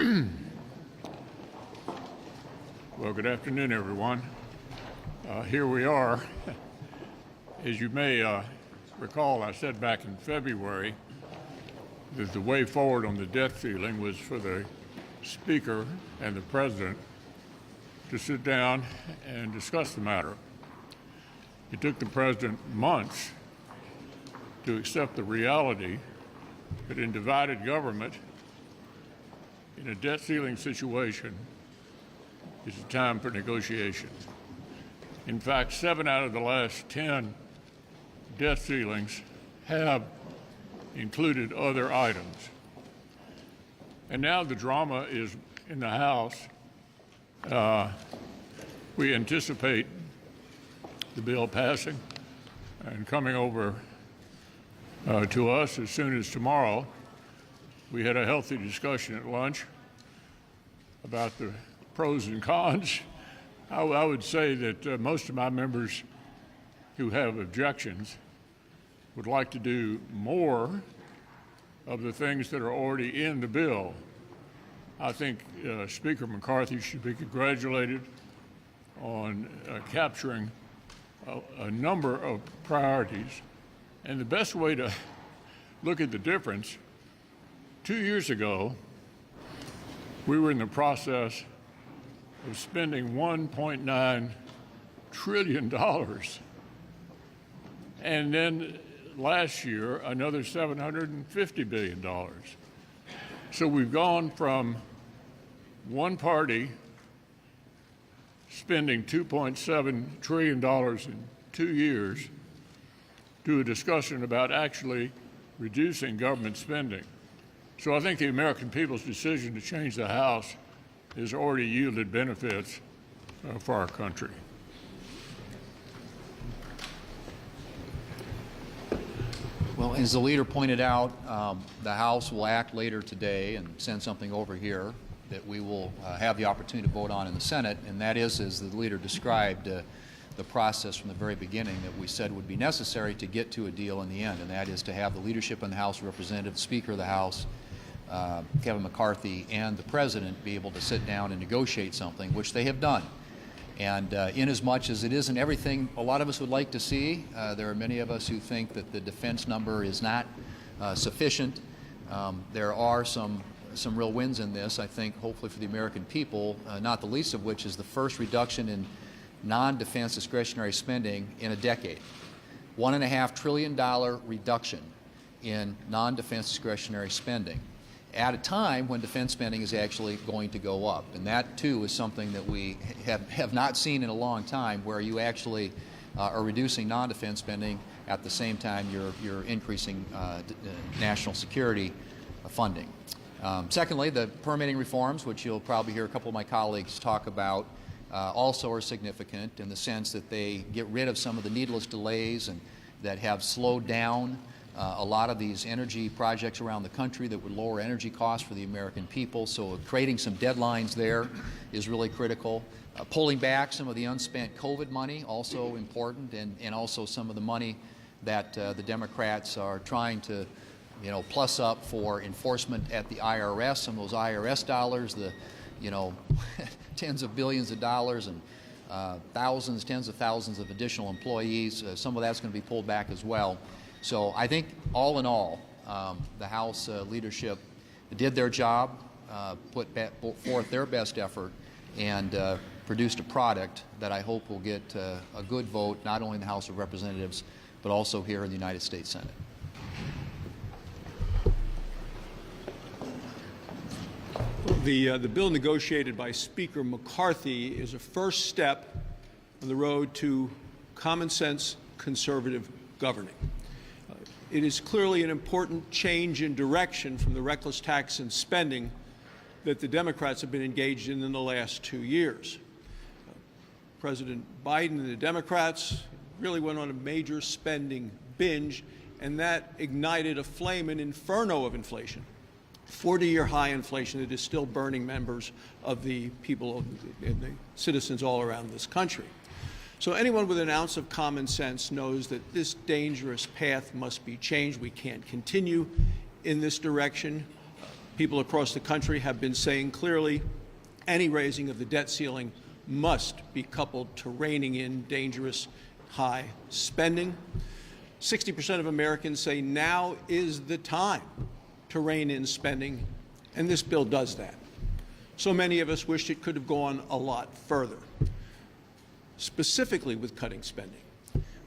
Well, good afternoon, everyone. Here we are. As you may recall, I said back in February that the way forward on the debt ceiling was for the Speaker and the President to sit down and discuss the matter. It took the President months to accept the reality that in divided government, in a debt ceiling situation, it's a time for negotiation. In fact, 7 out of the last 10 debt ceilings have included other items. And now the drama is in the House. We anticipate the bill passing and coming over to us as soon as tomorrow. We had a healthy discussion at lunch about the pros and cons. I would say that most of my members who have objections would like to do more of the things that are already in the bill. I think Speaker McCarthy should be congratulated on capturing a number of priorities. And the best way to look at the difference, 2 years ago, we were in the process of spending $1.9 trillion. And then last year, another $750 billion. So we've gone from one party spending $2.7 trillion in 2 years to a discussion about actually reducing government spending. So I think the American people's decision to change the House has already yielded benefits for our country. Well, as the leader pointed out, the House will act later today and send something over here that we will have the opportunity to vote on in the Senate, and that is, as the leader described, the process from the very beginning that we said would be necessary to get to a deal in the end, and that is to have the leadership in the House of Representatives, Speaker of the House, Kevin McCarthy, and the President be able to sit down and negotiate something, which they have done. And inasmuch as it isn't everything a lot of us would like to see, there are many of us who think that the defense number is not sufficient. There are some real wins in this, I think, hopefully for the American people, not the least of which is the first reduction in non-defense discretionary spending in a decade. $1.5 trillion reduction in non-defense discretionary spending at a time when defense spending is actually going to go up. And that, too, is something that we have not seen in a long time, where you actually are reducing non-defense spending at the same time you're increasing national security funding. Secondly, the permitting reforms, which you'll probably hear a couple of my colleagues talk about, also are significant in the sense that they get rid of some of the needless delays and that have slowed down a lot of these energy projects around the country that would lower energy costs for the American people. So creating some deadlines there is really critical. Pulling back some of the unspent COVID money, also important, and also some of the money that the Democrats are trying to plus up for enforcement at the IRS, some of those IRS dollars, the tens of billions of dollars and thousands, tens of thousands of additional employees. Some of that's going to be pulled back as well. So I think all in all, the House leadership did their job, put forth their best effort, and produced a product that I hope will get a good vote, not only in the House of Representatives, but also here in the United States Senate. The bill negotiated by Speaker McCarthy is a first step on the road to common sense conservative governing. It is clearly an important change in direction from the reckless tax and spending that the Democrats have been engaged in the last 2 years. President Biden and the Democrats really went on a major spending binge, and that ignited a flame, an inferno of inflation. 40-year high inflation that is still burning members of the people and the citizens all around this country. So anyone with an ounce of common sense knows that this dangerous path must be changed. We can't continue in this direction. People across the country have been saying clearly any raising of the debt ceiling must be coupled to reining in dangerous high spending. 60% of Americans say now is the time to rein in spending, and this bill does that. So many of us wished it could have gone a lot further, specifically with cutting spending.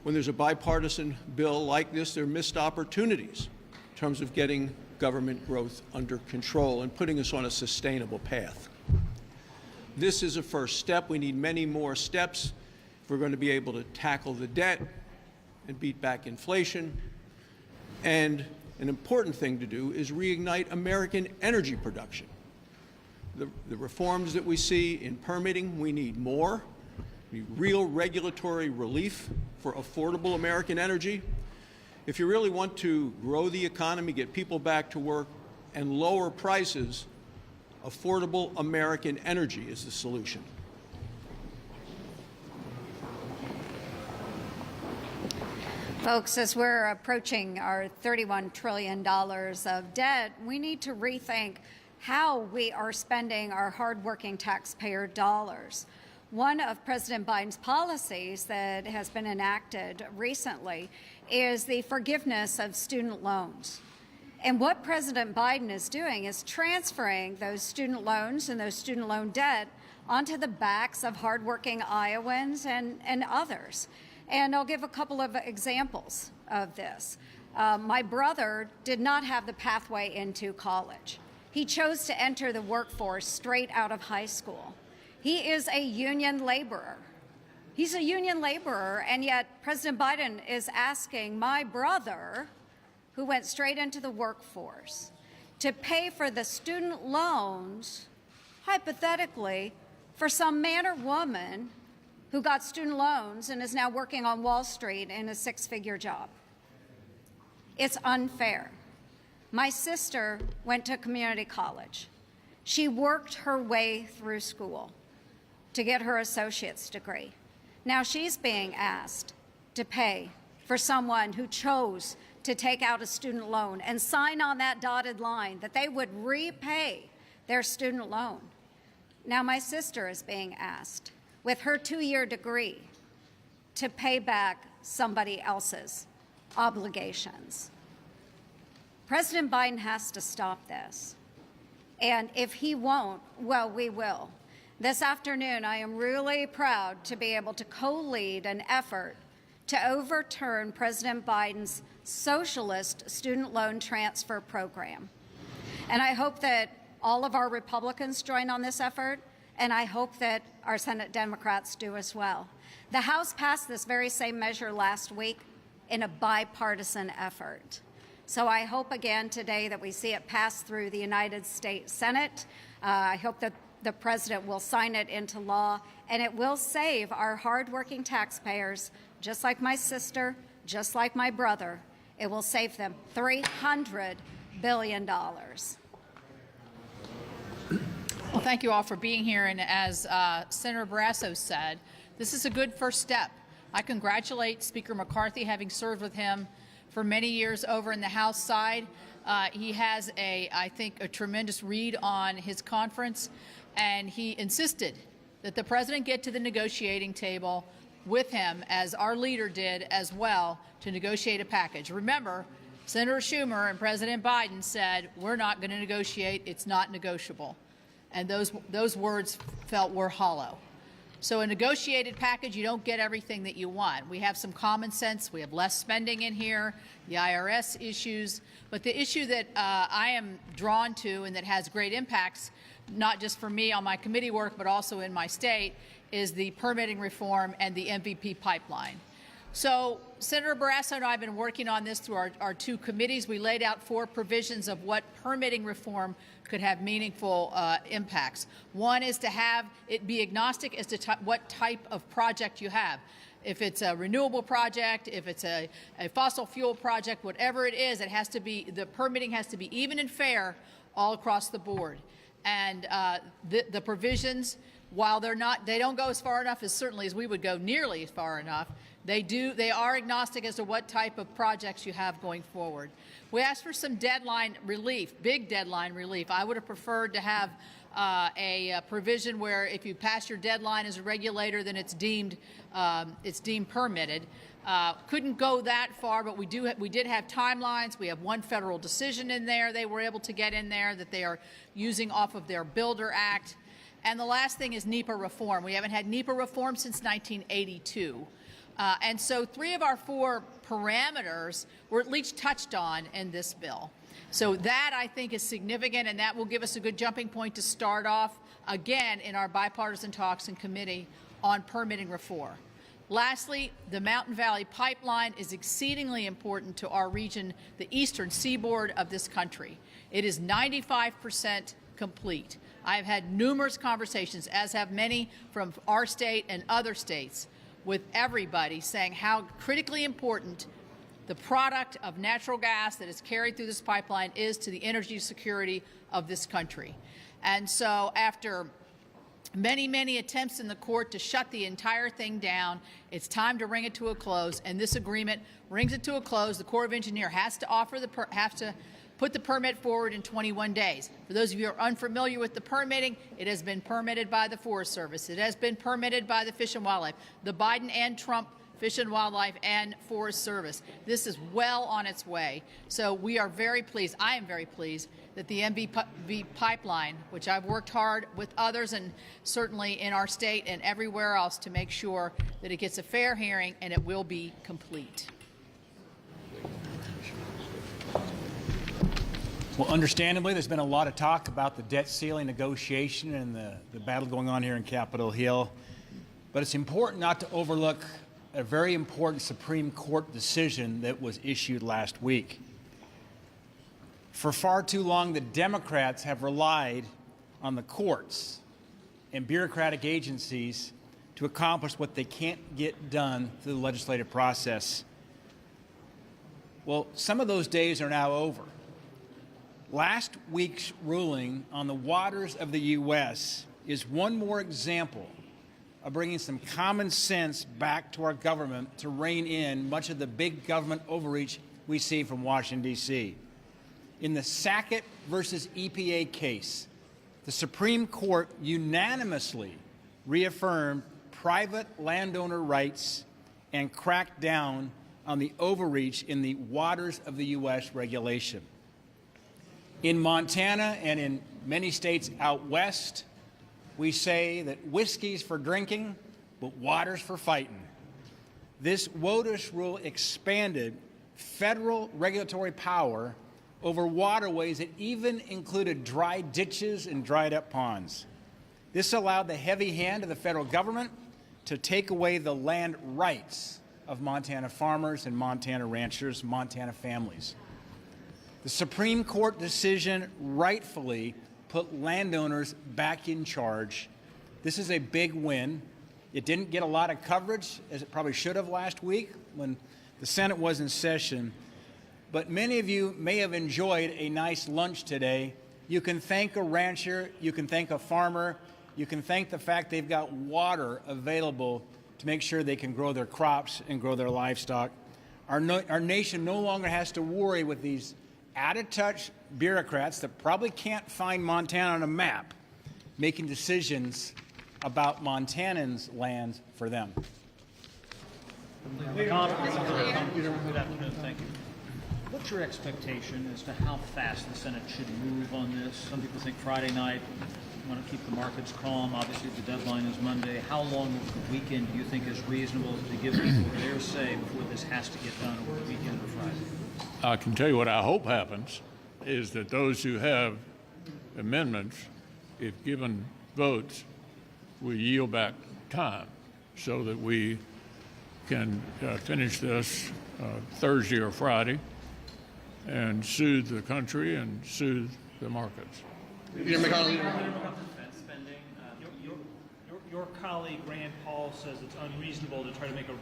When there's a bipartisan bill like this, there are missed opportunities in terms of getting government growth under control and putting us on a sustainable path. This is a first step. We need many more steps if we're going to be able to tackle the debt and beat back inflation. And an important thing to do is reignite American energy production. The reforms that we see in permitting, we need more. We need real regulatory relief for affordable American energy. If you really want to grow the economy, get people back to work, and lower prices, affordable American energy is the solution. Folks, as we're approaching our $31 trillion of debt, we need to rethink how we are spending our hardworking taxpayer dollars. One of President Biden's policies that has been enacted recently is the forgiveness of student loans. And what President Biden is doing is transferring those student loans and those student loan debt onto the backs of hardworking Iowans and others. And I'll give a couple of examples of this. My brother did not have the pathway into college. He chose to enter the workforce straight out of high school. He is a union laborer. He's a union laborer, and yet President Biden is asking my brother, who went straight into the workforce, to pay for the student loans, hypothetically, for some man or woman who got student loans and is now working on Wall Street in a six-figure job. It's unfair. My sister went to community college. She worked her way through school to get her associate's degree. Now she's being asked to pay for someone who chose to take out a student loan and sign on that dotted line that they would repay their student loan. Now my sister is being asked, with her 2-year degree, to pay back somebody else's obligations. President Biden has to stop this. And if he won't, well, we will. This afternoon, I am really proud to be able to co-lead an effort to overturn President Biden's socialist student loan transfer program. And I hope that all of our Republicans join on this effort, and I hope that our Senate Democrats do as well. The House passed this very same measure last week in a bipartisan effort. So I hope again today that we see it pass through the United States Senate. I hope that the President will sign it into law, and it will save our hardworking taxpayers, just like my sister, just like my brother. It will save them $300 billion. Well, thank you all for being here. And as Senator Barrasso said, this is a good first step. I congratulate Speaker McCarthy, having served with him for many years over in the House side. He has, I think, a tremendous read on his conference, and he insisted that the president get to the negotiating table with him, as our leader did as well, to negotiate a package. Remember, Senator Schumer and President Biden said, we're not going to negotiate, it's not negotiable. And those words were hollow. So a negotiated package, you don't get everything that you want. We have some common sense. We have less spending in here, the IRS issues. But the issue that I am drawn to and that has great impacts, not just for me on my committee work, but also in my state, is the permitting reform and the MVP pipeline. So Senator Barrasso and I have been working on this through our two committees. We laid out 4 provisions of what permitting reform could have meaningful impacts. One is to have it be agnostic as to what type of project you have. If it's a renewable project, if it's a fossil fuel project, whatever it is, it has to be, the permitting has to be even and fair all across the board. And the provisions while they don't go as far enough as certainly as we would go nearly as far enough, they are agnostic as to what type of projects you have going forward. We asked for some deadline relief, big deadline relief. I would have preferred to have a provision where if you pass your deadline as a regulator, then it's deemed permitted. Couldn't go that far, but we did have timelines. We have one federal decision in there they were able to get in there that they are using off of their Builder Act. And the last thing is NEPA reform. We haven't had NEPA reform since 1982. And so 3 of our 4 parameters were at least touched on in this bill. So that, I think, is significant, and that will give us a good jumping point to start off, again, in our bipartisan talks in committee on permitting reform. Lastly, the Mountain Valley Pipeline is exceedingly important to our region, the eastern seaboard of this country. It is 95% complete. I have had numerous conversations, as have many from our state and other states, with everybody saying how critically important the product of natural gas that is carried through this pipeline is to the energy security of this country. And so after many, many attempts in the court to shut the entire thing down, it's time to bring it to a close, and this agreement brings it to a close. The Corps of Engineers has to put the permit forward in 21 days. For those of you who are unfamiliar with the permitting, it has been permitted by the Forest Service. It has been permitted by the Fish and Wildlife, the Biden and Trump Fish and Wildlife and Forest Service. This is well on its way. So we are very pleased, I am very pleased, that the MVP pipeline, which I've worked hard with others and certainly in our state and everywhere else to make sure that it gets a fair hearing and it will be complete. Well, understandably, there's been a lot of talk about the debt ceiling negotiation and the battle going on here in Capitol Hill. But it's important not to overlook a very important Supreme Court decision that was issued last week. For far too long, the Democrats have relied on the courts and bureaucratic agencies to accomplish what they can't get done through the legislative process. Well, some of those days are now over. Last week's ruling on the waters of the U.S. is one more example of bringing some common sense back to our government to rein in much of the big government overreach we see from Washington, D.C. In the Sackett versus EPA case, the Supreme Court unanimously reaffirmed private landowner rights and cracked down on the overreach in the waters of the U.S. regulation. In Montana and in many states out west, we say that whiskey's for drinking, but water's for fighting. This WOTUS rule expanded federal regulatory power over waterways that even included dry ditches and dried up ponds. This allowed the heavy hand of the federal government to take away the land rights of Montana farmers and Montana ranchers, Montana families. The Supreme Court decision rightfully put landowners back in charge. This is a big win. It didn't get a lot of coverage, as it probably should have last week when the Senate was in session. But many of you may have enjoyed a nice lunch today. You can thank a rancher, you can thank a farmer, you can thank the fact they've got water available to make sure they can grow their crops and grow their livestock. Our nation no longer has to worry with these out-of-touch bureaucrats that probably can't find Montana on a map making decisions about Montanans' land for them. Good afternoon. Thank you. What's your expectation as to how fast the Senate should move on this? Some people think Friday night, want to keep the markets calm. Obviously, the deadline is Monday. How long of the weekend do you think is reasonable to give people their say before this has to get done over the weekend or Friday? I can tell you what I hope happens is that those who have amendments, if given votes, will yield back time so that we can finish this Thursday or Friday and soothe the country and soothe the markets. Defense spending. Your colleague Rand Paul says it's unreasonable to try to make a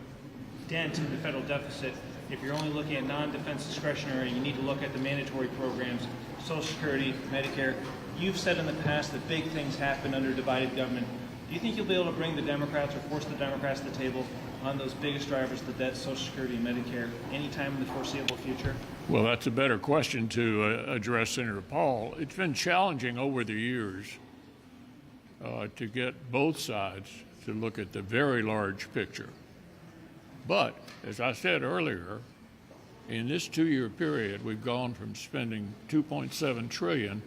dent in the federal deficit. If you're only looking at non-defense discretionary, you need to look at the mandatory programs, Social Security, Medicare. You've said in the past that big things happen under divided government. Do you think you'll be able to bring the Democrats or force the Democrats to the table on those biggest drivers, the debt, Social Security, and Medicare, anytime in the foreseeable future? Well, that's a better question to address Senator Paul. It's been challenging over the years to get both sides to look at the very large picture. But, as I said earlier, in this 2-year period, we've gone from spending $2.7 trillion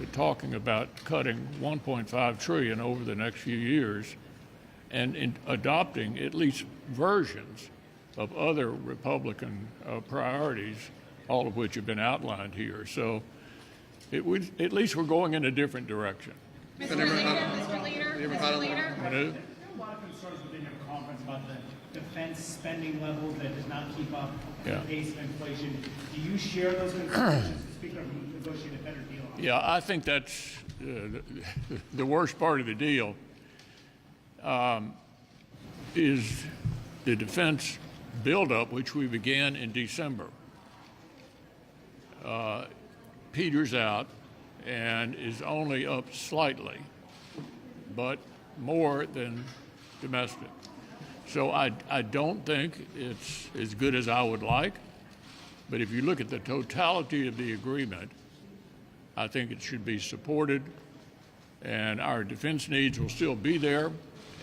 to talking about cutting $1.5 trillion over the next few years and in adopting at least versions of other Republican priorities, all of which have been outlined here. So at least we're going in a different direction. Mr. Leader. Manu? A lot of concerns within your conference about the defense spending level that does not keep up with Yeah. the pace of inflation. Do you share those concerns as the Speaker of negotiate a better deal on? Yeah, I think that's the worst part of the deal is the defense buildup, which we began in December. Peters out and is only up slightly, but more than domestic. So I don't think it's as good as I would like, but if you look at the totality of the agreement, I think it should be supported, and our defense needs will still be there.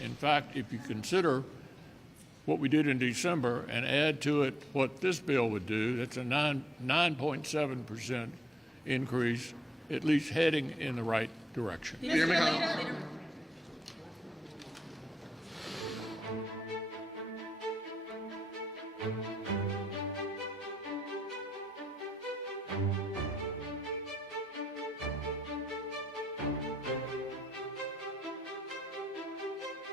In fact, if you consider what we did in December and add to it what this bill would do, that's a 9.7% increase, at least heading in the right direction. Mr. Leader.